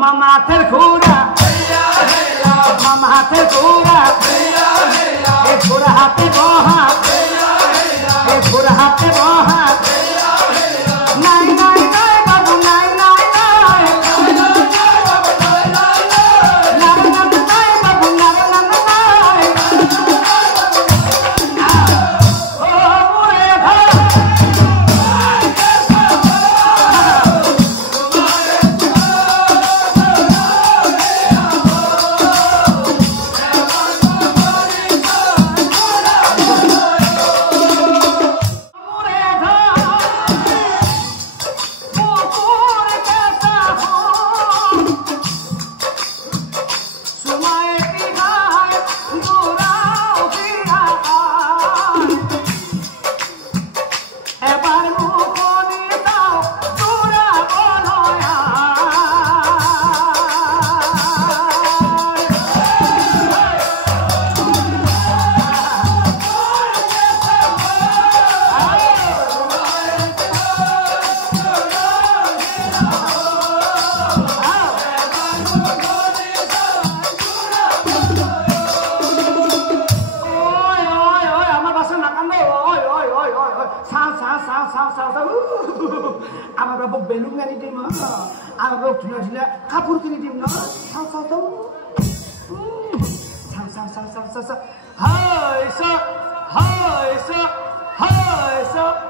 Mama terkura, mama terkura, pura hati boha, pura hati boha. Nai nai nai babu nai nai nai, nai nai nai babu nai nai nai. Oh mure bha. Ama berapa belum yang ini mah? Ama berapa jelas kapur kini dia mah? Hai sa, hai sa, hai sa, hai sa.